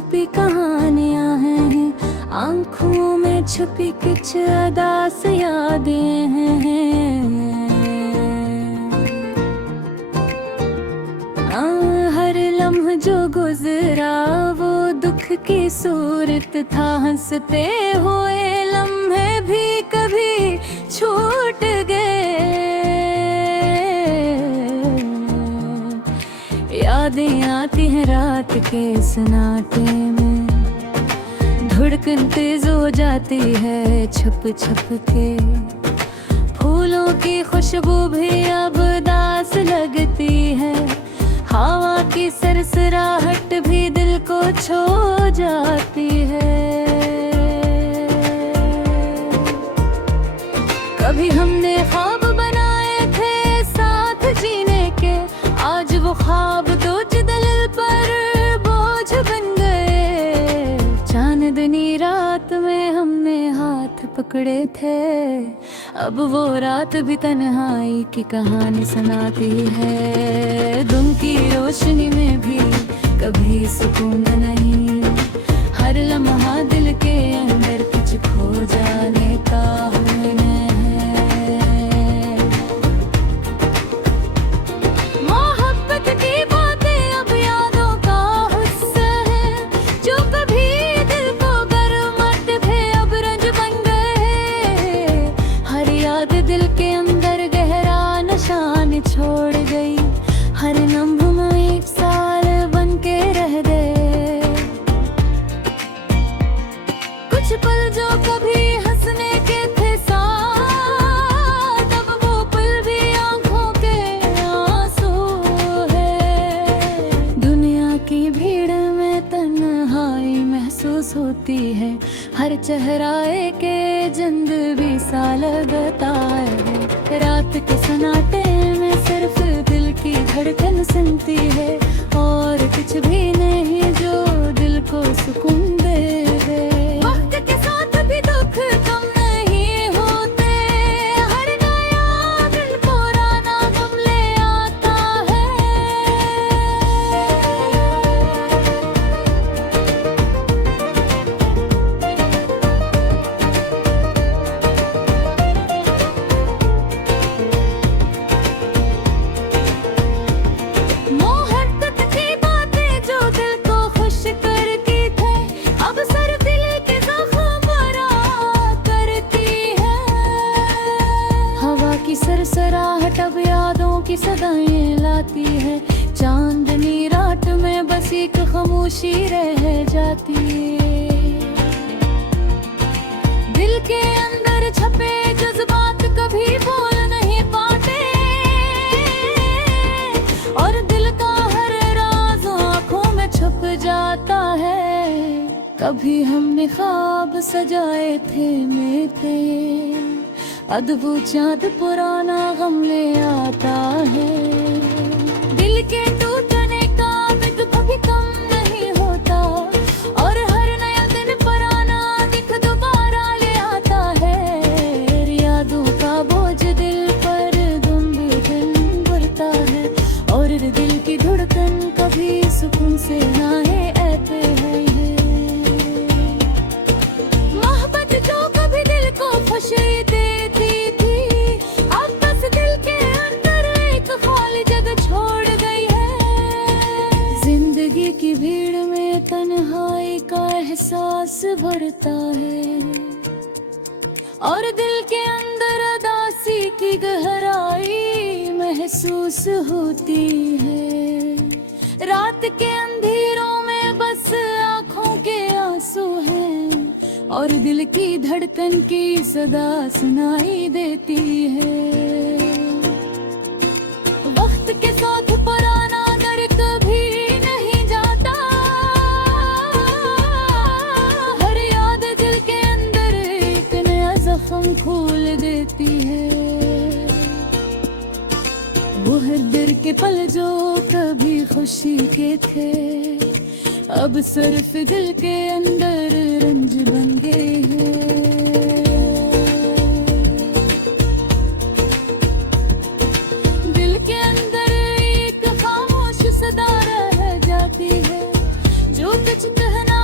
छुपी कहानियां हैं, आंखों में छुपी कुछ अदास यादें हैं। हर लम्हा जो गुजरा वो दुख की सूरत था, हंसते हुए लम्हे भी कभी छूट गए। यादें आती हैं रात के सन्नाटे में, धड़कन तेज हो जाती है छुप छुप के। फूलों की खुशबू भी अब दास लगती है, हवा की सरसराहट भी दिल को छू जाती है। कभी हमने ख्वाब बनाए थे साथ जीने के, आज वो ख्वाब तो दिल पर बोझ बन गए। चांदनी रात में हमने हाथ पकड़े थे, अब वो रात भी तन्हाई की कहानी सुनाती है। दिन की रोशनी में भी कभी सुकून नहीं, हर लम्हा दिल के अंदर कुछ खो जाने का हुनर है। मोहब्बत की बातें अब यादों का हिस्सा है, जो कभी दिल को गरमाते थे अब रंज बन गए। हर याद दिल के अंदर गहरा निशान छोड़ गई, हर लम्हा में एक साल बन के रह गए। कुछ पल जो कभी हंसने के थे साथ, अब वो पल भी आंखों के आंसू है। दुनिया की भीड़ में तन्हाई महसूस होती है, हर चेहराए के जिंद भी सा लगता है। रात के सन्नाटे में सिर्फ दिल की धड़कन सुनती है, और कुछ भी नहीं जो दिल को सुकून दे दे। वक्त के साथ भी दुख कम नहीं होते, हर नया दिन पुराना गम ले आता है। मोहब्बत की बातें जो दिल को खुश करती थे, अब सर दिल के जख्म बरा करती है। हवा की सरसराहट अब यादों की सदाएं लाती है, चांदनी रात में बस एक खामोशी रह जाती है। दिल के अंदर छपे जज्बात कभी बोल नहीं पाते, और दिल का हर राज आंखों में छुप जाता है। कभी हमने ख्वाब सजाए थे मेरे, अद्भुत चाँद पुराना गम ले आता है। दिल के टूटने का भी दुख भी कम नहीं होता, और हर नया दिन पुराना दिख दोबारा ले आता है। यादों का बोझ दिल पर दिन भरता है, और दिल की धड़कन कभी सुकून से ना है ऐसे है ये। मोहब्बत जो कभी दिल को खुशी देती थी, अब बस दिल के अंदर एक खाली जगह छोड़ गई है। जिंदगी की भीड़ में तन्हाई का एहसास बढ़ता है, और दिल के अंदर उदासी की गहराई महसूस होती है। रात के अंधेरों में बस आंखों के आंसू हैं, और दिल की धड़कन की सदा सुनाई देती है। वक्त के साथ पुराना दर्द कभी नहीं जाता, हर याद दिल के अंदर एक नया जख्म खोल देती है। वो हर दिल के पल जो कभी खुशी के थे, अब सिर्फ दिल के अंदर रंज बन गए हैं। दिल के अंदर एक खामोश सदा रह जाती है, जो कुछ कहना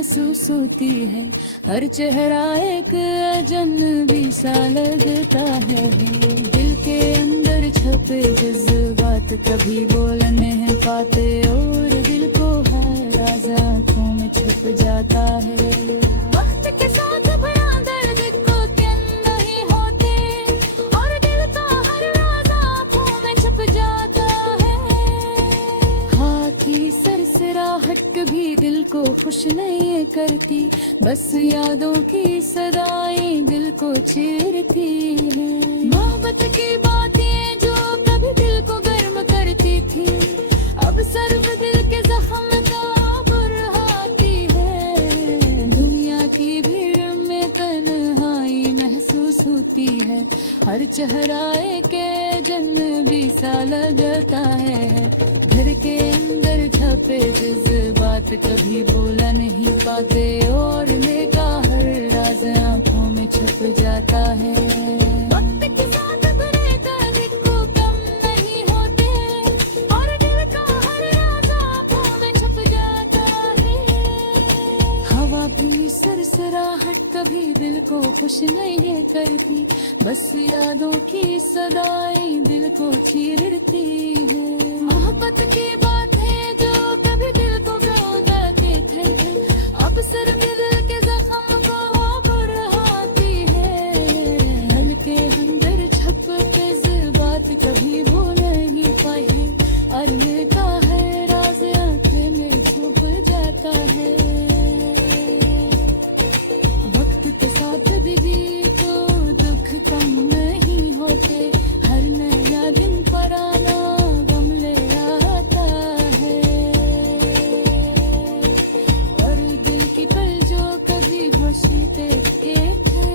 महसूस होती है। हर चेहरा एक अजनबी सा लगता है। दिल के अंदर छपे जज्बात कभी बोल नहीं पाते, और दिल को हर राज आँखों में छप जाता है। वक्त के साथ बयां दर्द को क्या नहीं होते, और दिल का हर राज आँखों में छप जाता है। हाँ की सरसराहट कभी दिल को खुश नहीं करती, बस यादों की सदाएं दिल को चीरती है। मोहब्बत की बातें जो कभी दिल को गर्म करती थी, अब सर्व दिल के जख्म का बुरहाती है। दुनिया की भीड़ में तन्हाई महसूस होती है। हर चेहरा एक अजनबी सा लगता है। घर के अंदर छपे जज्बात कभी बोला नहीं पाते, और दिल का हर राज आँखों में छप जाता है। वक्त के साथ बड़े दर्द को कम नहीं होते, और दिल का हर राज आँखों में छप जाता है। हवा भी सरसराहट कभी दिल को खुश नहीं करती, बस यादों की सदाएं दिल को चीरती है। मोहब्बत की बातें जो कभी दिल को गौगाते थे, अब सिर्फ दिल के जख्म को बुरहाती है। हल्के अंदर छपते जज्बात कभी भूल नहीं पाए, और दिल का है राज आँखें में छुप जाता है। वक्त के साथ दीदी तो दुख कम नहीं होते, हर नया दिन पुराना गम ले आता है। और दिल की पल जो कभी खुशी देखते थे,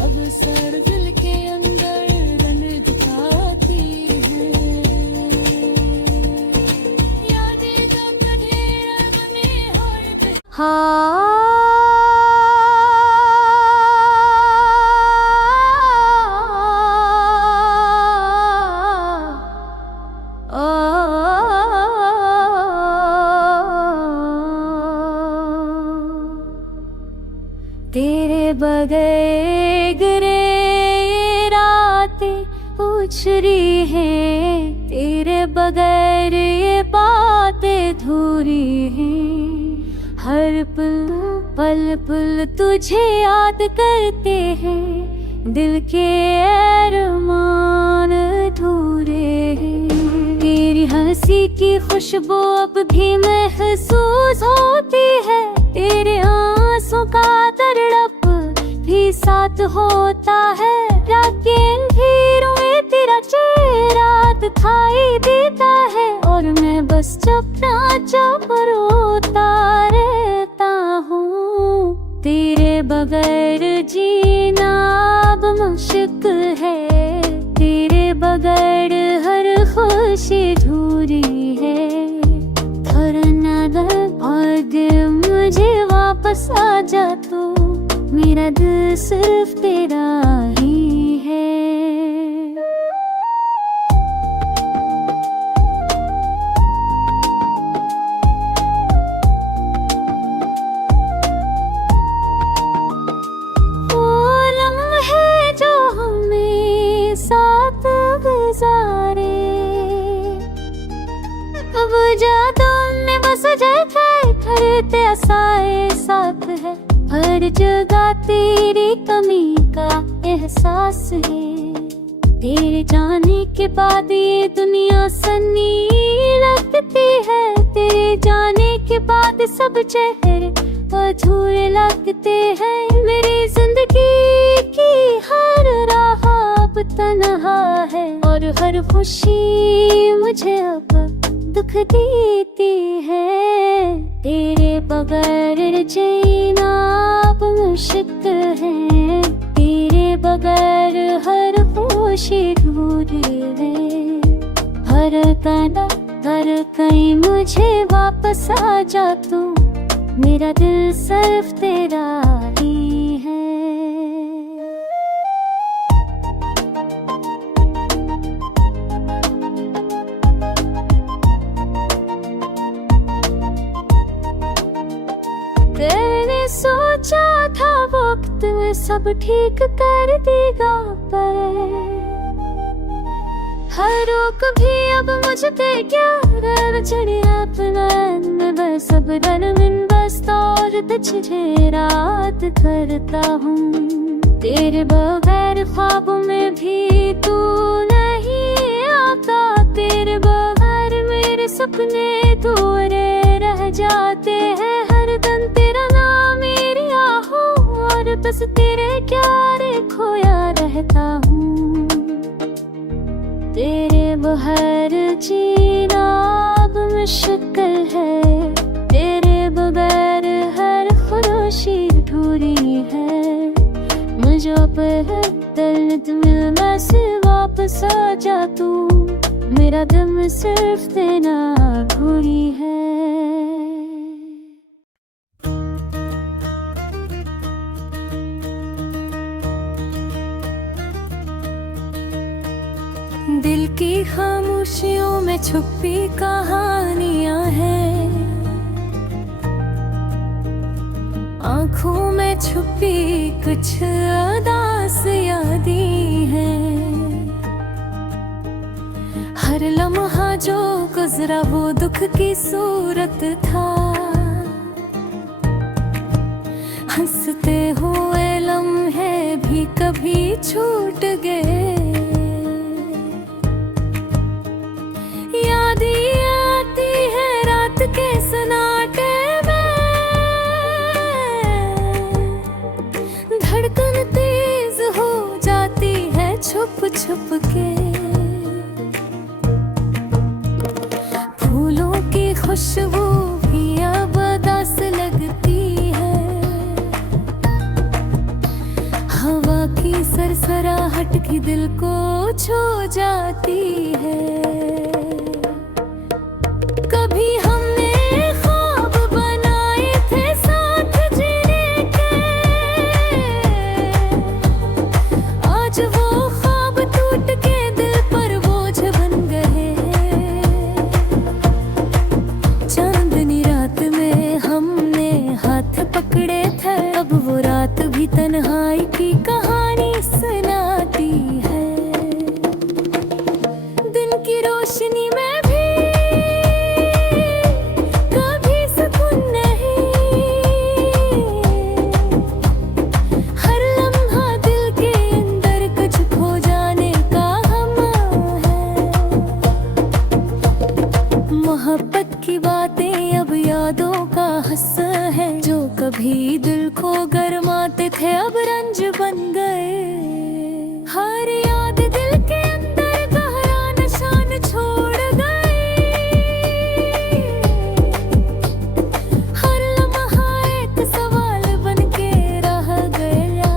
अब सर दिल के अंदर रन दिखाती है। यादें तो ढेर बने हर पे तेरे बगैर गिरे रातें पूछ रही हैं, तेरे बगैर ये बातें अधूरी हैं। हर पल पल तुझे याद करते हैं, दिल के अरमान अधूरे हैं। तेरी हंसी की खुशबू अब भी महसूस होती है, तेरे आंसू का तड़प भी साथ होता है। रात के अंधेरों में तेरा चेहरा दिखाई देता है, और मैं बस चुप रोता रहता हूँ। तेरे बगैर जीना अब मुश्किल है, तेरे बगैर हर खुशी अधूरी है। और दिल मुझे वापस आ जा तू, मेरा दिल सिर्फ तेरा ही है। वो लम्हे जो हमें साथ गुजारे, अब यादों में बस जाते खड़ते आसाए साथ है। हर जगह तेरी कमी का एहसास है, तेरे जाने के बाद ये दुनिया सन्नी लगती है। तेरे जाने के बाद सब चेहरे अधूरे लगते हैं। मेरी जिंदगी की हर राह अब तन्हा है, और हर खुशी मुझे अब दुख देती है। तेरे बगैर जीना अब मुश्किल है, तेरे बगैर हर खुशी अधूरी है। हर कहीं मुझे वापस आ जा तू, मेरा दिल सिर्फ तेरा ही है। मैंने सोचा था वक्त में सब ठीक कर देगा, पर हर रोक भी अब मुझ पे क्या रव चढ़े अपना बस अब रन मिन बस और तुझे रात करता हूँ। तेरे बगैर ख्वाबों में भी तू नहीं आता, तेरे बगैर मेरे सपने अधूरे रह जाते हैं। हर दिन तेरा नाम मेरी आहों और बस तेरे प्यारे खोया रहता हूँ। तेरे बगैर जीना अब मुश्किल है, तेरे बगैर हर खुशी अधूरी है। मुझे पर दर्द मिल मैं से वापस आ जा तू, मेरा दम सिर्फ तेरा भूरी है। दिल की खामोशियों में छुपी कहानियां हैं, आँखों में छुपी कुछ उदास यादें हैं। हर लम्हा जो गुजरा वो दुख की सूरत था, हंसते हुए लम्हे भी कभी छूट गए। यादें आती है रात के सन्नाटे में, धड़कन तेज हो जाती है छुप छुप के। फूलों की खुशबू भी अब उदास लगती है, हवा की सरसराहट की दिल को छू जाती है। कभी हमने ख्वाब बनाए थे साथ जीने के, आज वो ख्वाब टूट के दिल पर बोझ बन गए। चांदनी रात में हमने हाथ पकड़े थे, अब वो रात भी तन्हाई की कहानी सुनाती है। दिन की रोशनी में भी कभी सुकून नहीं, हर लम्हा दिल के अंदर कुछ खो जाने का हम है। मोहब्बत की बातें अब यादों का हिस्सा है, जो कभी दिल को गरमाते थे अब रंज बन गए। हर याद दिल के अंदर गहरा निशान छोड़ गई, हर लम्हा एक सवाल बन के रह गया।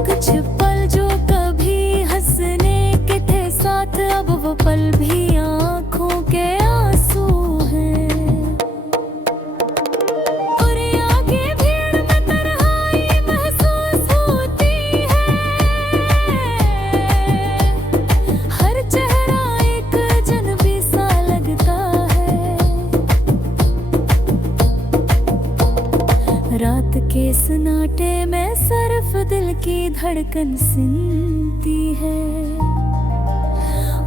कुछ पल जो कभी हंसने के थे साथ, अब वो पल भी आँखों के आंसू हैं। और आगे भीड़ में तन्हाई महसूस होती है, हर चेहरा एक अजनबी सा लगता है। रात के सन्नाटे में सिर्फ दिल की धड़कन सुनती है,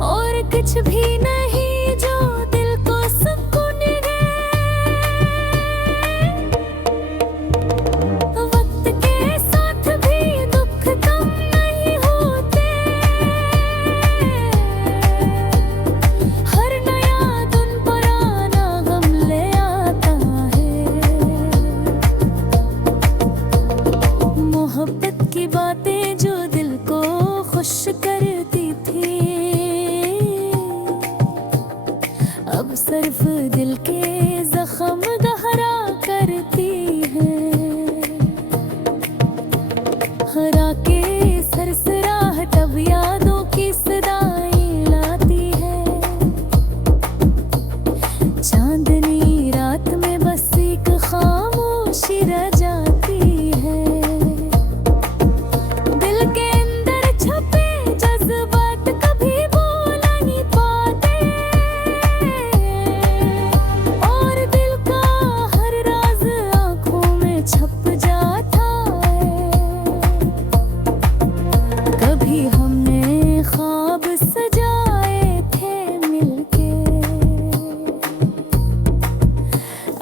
और कुछ भी नहीं जो दिल को सुकून दे। वक्त के साथ भी दुख कम नहीं होते, हर नया दिन पुराना गम ले आता है। मोहब्बत की बातें जो दिल को खुश करती थी,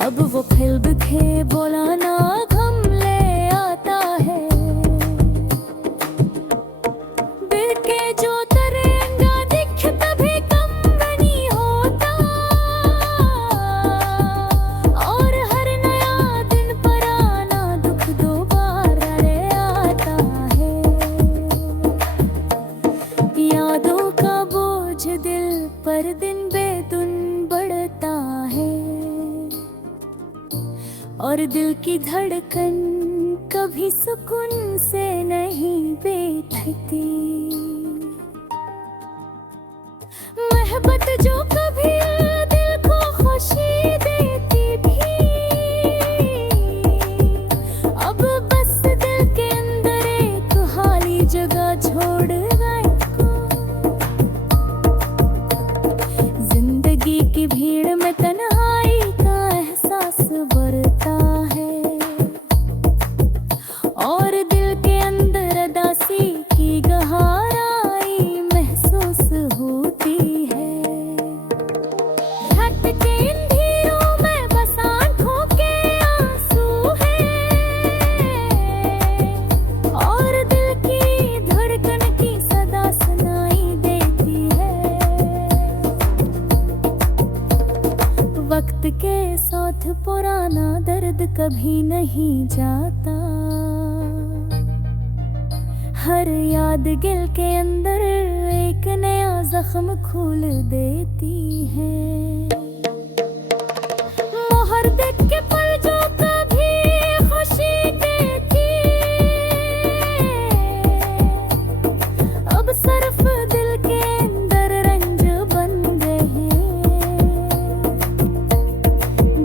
अब वो खिल बिखे बोला ना गम ले आता है। दिल के जो तरंगा दिख तभी कम नहीं होता, और हर नया दिन पुराना दुख दोबारा ले आता है। यादों का बोझ दिल पर दिन बेदुन बढ़ता है, और दिल की धड़कन कभी सुकून से नहीं बैठती। मोहब्बत जो कभी दिल को खुशी देती थी, अब बस दिल के अंदर एक खाली जगह छोड़ गई को। जिंदगी की भीड़ में तन्हाई का एहसास बढ़ता है, और दिल के अंदर उदासी की गहराई महसूस होती है। भटके इन धीरों में बस आँखों के आंसू हैं, और दिल की धड़कन की सदा सुनाई देती है। वक्त के साथ पुराना दर्द कभी नहीं जाता, हर याद दिल के अंदर एक नया जख्म खोल देती है। मोहर देख के पल जो कभी खुशी देती, अब सिर्फ दिल के अंदर रंज बन गए।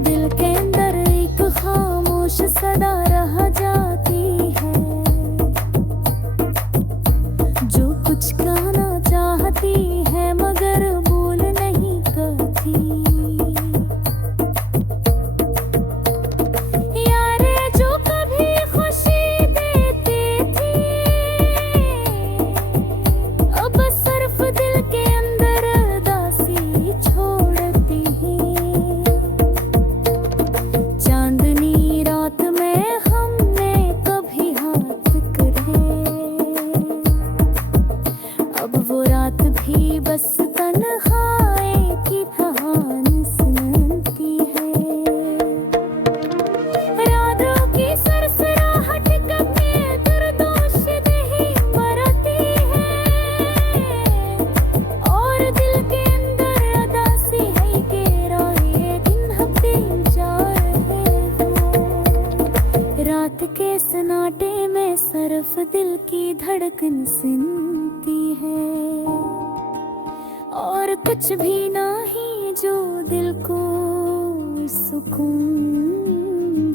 दिल के अंदर एक खामोश सदा रह जाती है, जो कुछ कहना चाहती है मगर बोल नहीं करती। यारे जो कभी खुशी देती थी, अब सिर्फ दिल के अंदर उदासी छोड़ती है। चांदनी रात में हमने कभी हाथ करे, अब वो रात भी बस तन्हाई की कहानी सुनती है। रातों की सरसराहट कभी दुर्दोष नहीं मरती है, और दिल के अंदर उदासी है कि राहें दिन हफ्ते जा रहे हो। रात के सन्नाटे में सिर्फ दिल की धड़कन सुनती है, और कुछ भी नहीं जो दिल को सुकून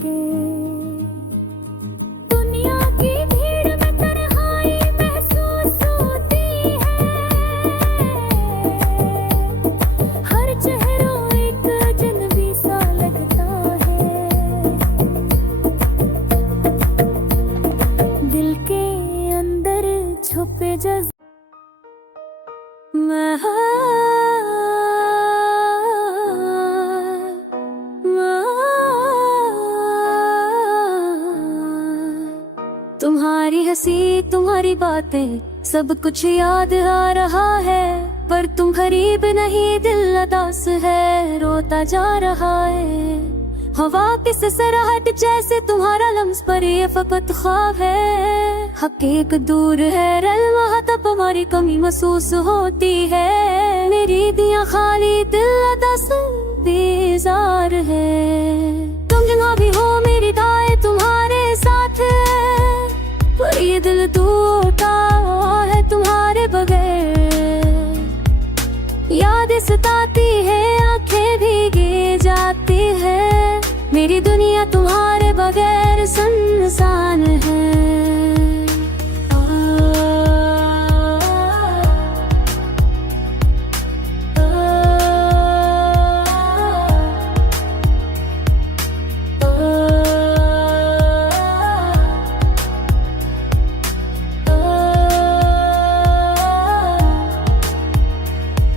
दे। दुनिया की भीड़ में तन्हाई महसूस होती है, हर चेहरा एक अजनबी सा लगता है। दिल के अंदर छुपे जज्बे तुम्हारी हंसी तुम्हारी बातें सब कुछ याद आ रहा है, पर तुम करीब नहीं, दिल उदास है रोता जा रहा है। हवा की सराहट जैसे तुम्हारा लम्स पर ये फकत ख्वाब है। हकीकत दूर है रलवा तब हमारी कमी महसूस होती है। मेरी दिया खाली दिल उदास बेजार है। तुम जहाँ भी हो मेरी दाएं तुम्हारे साथ है, पर ये दिल टूटा है तुम्हारे बगैर। यादें सताती है आंखें भीगी जाती है, मेरी दुनिया तुम्हारे बगैर सुनसान है।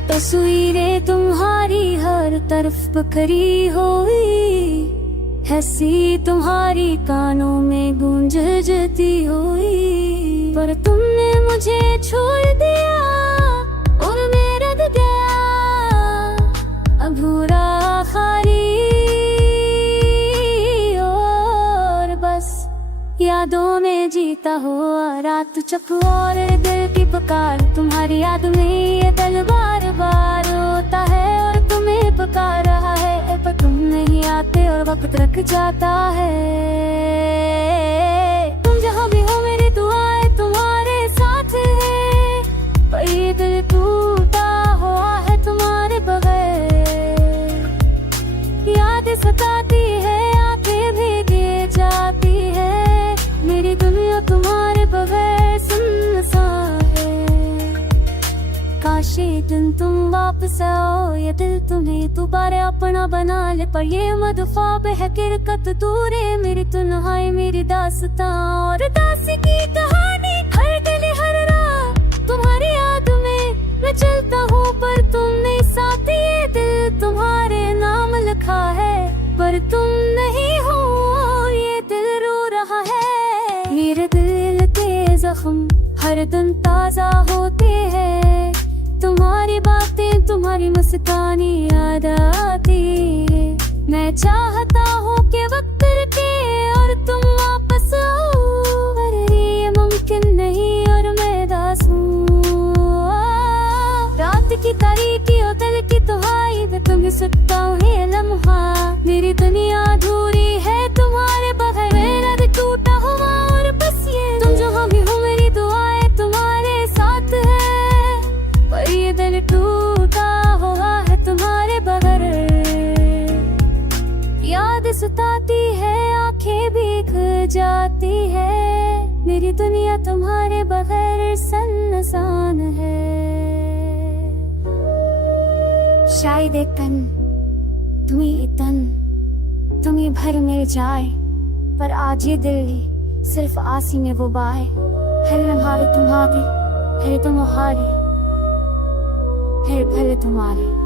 तस्वीरें तुम्हारी हर तरफ बखरी हुई, हंसी तुम्हारी कानों में गूंजती हुई, पर तुमने मुझे छोड़ दिया और मैं रद गया अधूरा खाली, और बस यादों में जीता हुआ रात चुप और दिल की पुकार। तुम्हारी याद में ये दिल बार बार रोता है और तुम्हें पुकार रहा है, पर तुम नहीं आते और वक्त रख जाता है। तुम जहाँ भी हो मेरी दुआएं तुम्हारे साथ है, पर ये दिल टूटा हुआ है तुम्हारे बगैर। याद सताती है, आंखें भीग जाती है, मेरी दुनिया तुम्हारे बगैर सुनसान है। काश ये दिन तुम वापस आओ, ये दिल तुम्हें दोबारा अपना बना ले, पर ये मदफाब है किरकत दूरे, मेरी तन्हाई मेरी दास्तां और दासी की कहानी। हर गली हर राह तुम्हारी याद में मैं चलता हूँ, पर तुम नहीं साथ, ये दिल तुम्हारे नाम लिखा है, पर तुम नहीं हो और ये दिल रो रहा है। मेरे दिल के जख्म हर दिन ताजा होते हैं, तुम्हारी बातें तुम्हारी मुस्कानी याद आती है। मैं चाहता हूँ कि वक्त रुके और तुम वापस आओ, पर ये मुमकिन नहीं और मैं दास हूँ। रात की तारीकी और दिल की तन्हाई में तुम्हें सुनता हूँ ये लम्हा, मेरी दुनिया अधूरी है तुम्हारे बगैर, मेरा दिल टूटा हुआ और बस ये तुम जहाँ भी हो मेरी दुआएं तुम्हारे साथ है, पर ये दिल टूटा हुआ है तुम्हारे बगैर। याद सताती है, आंखें भीग जाती है, मेरी दुनिया तुम्हारे बगैर सुनसान है। शायद एक दिन तुम्हें भर मिल जाए, पर आज ये दिल सिर्फ आसी में वो बाए। फिर तुम्हारी फिर तुम हारे, फिर तुम्हारे।